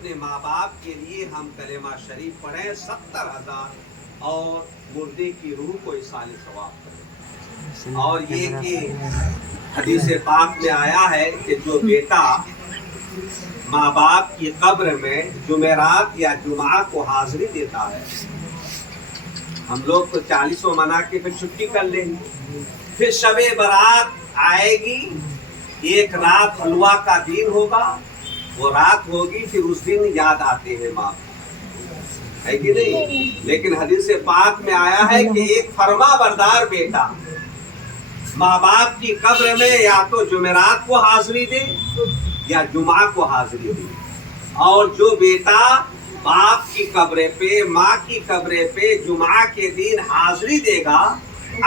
اپنے ماں باپ کے لیے ہم کلمہ شریف پڑھیں 70,000 اور مردے کی روح کو ایصال ثواب کریں. اور یہ کہ حدیث پاک میں آیا ہے کہ جو بیٹا ماں باپ کی قبر میں جمعرات یا جمعہ کو حاضری دیتا ہے، ہم لوگ تو 40 مناقے پہ چھٹی کر لیں گے، پھر شب برات آئے گی، ایک رات حلوہ کا دن ہوگا، وہ رات ہوگی، پھر اس دن یاد آتے ہیں ماں ہے کہ نہیں. لیکن حدیث پاک میں آیا ہے کہ ایک فرما بردار بیٹا ماں باپ کی قبر میں یا تو جمعرات کو حاضری دے یا جمعہ کو حاضری دے. اور جو بیٹا باپ کی قبر پہ ماں کی قبر پہ جمعہ کے دن حاضری دے گا،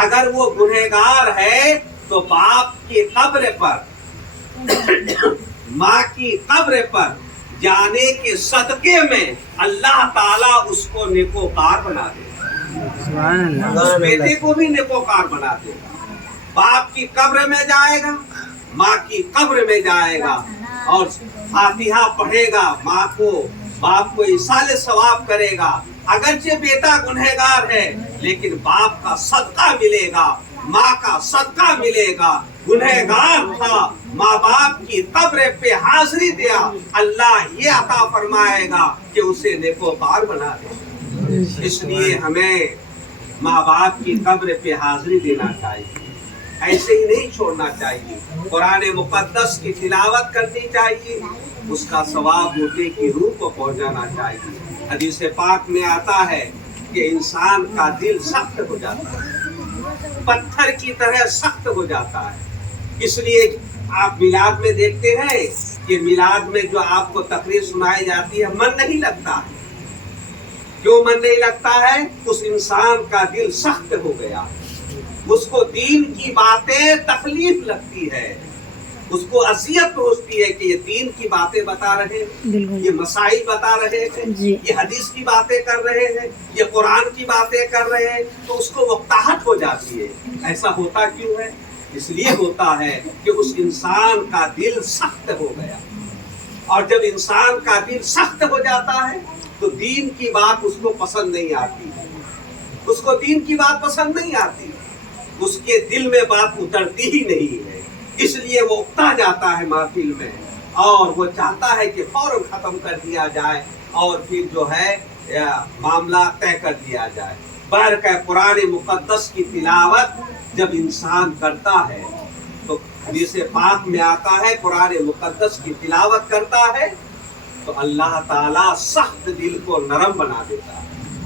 اگر وہ گنہگار ہے تو باپ کی قبر پر ماں کی قبر پر جانے کے صدقے میں اللہ تعالیٰ اس کو نیکوکار بنا دے گا، اس بیٹے کو بھی نیکوکار بنا دے گا. باپ کی قبر میں جائے گا، ماں کی قبر میں جائے گا اور فاتحہ پڑھے گا، ماں کو باپ کو ایصال ثواب کرے گا. اگرچہ بیٹا گنہگار ہے لیکن باپ کا صدقہ ملے گا، ماں کا صدقہ ملے گا. گنہگار تھا، ماں باپ کی قبر پہ حاضری دیا، اللہ یہ عطا فرمائے گا کہ اسے نیکوکار بنا دے. اس لیے ہمیں ماں باپ کی قبر پہ حاضری دینا چاہیے، ایسے ہی نہیں چھوڑنا چاہیے. قرآن مقدس کی تلاوت کرنی چاہیے، اس کا ثواب مردے کی روح کو پہنچانا چاہیے. حدیث پاک میں آتا ہے کہ انسان کا دل سخت ہو جاتا ہے، پتھر کی طرح سخت ہو جاتا ہے. اس لیے آپ میلاد میں دیکھتے ہیں کہ میلاد میں جو آپ کو تقریر سنائی جاتی ہے من نہیں لگتا ہے. کیوں من نہیں لگتا ہے؟ اس انسان کا دل سخت ہو گیا، اس کو دین کی باتیں تکلیف لگتی ہے، اس کو اذیت پہنچتی ہے کہ یہ دین کی باتیں بتا رہے ہیں، یہ مسائل بتا رہے ہیں، یہ حدیث کی باتیں کر رہے ہیں، یہ قرآن کی باتیں کر رہے ہیں، تو اس کو وقتاہٹ ہو جاتی ہے. ایسا ہوتا کیوں ہے؟ اس لیے ہوتا ہے کہ اس انسان کا دل سخت ہو گیا. اور جب انسان کا دل سخت ہو جاتا ہے تو دین کی بات اس کو پسند نہیں آتی، اس کو دین کی بات پسند نہیں آتی، اس کے دل میں بات اترتی ہی نہیں ہے. اس لیے وہ اکتا جاتا ہے محفل میں اور وہ چاہتا ہے کہ فوراً ختم کر دیا جائے اور پھر جو ہے معاملہ طے کر دیا جائے. برکہ قرآن مقدس کی تلاوت جب انسان کرتا ہے تو حدیث پاک میں آتا ہے قرآن مقدس کی تلاوت کرتا ہے تو اللہ تعالیٰ سخت دل کو نرم بنا دیتا ہے.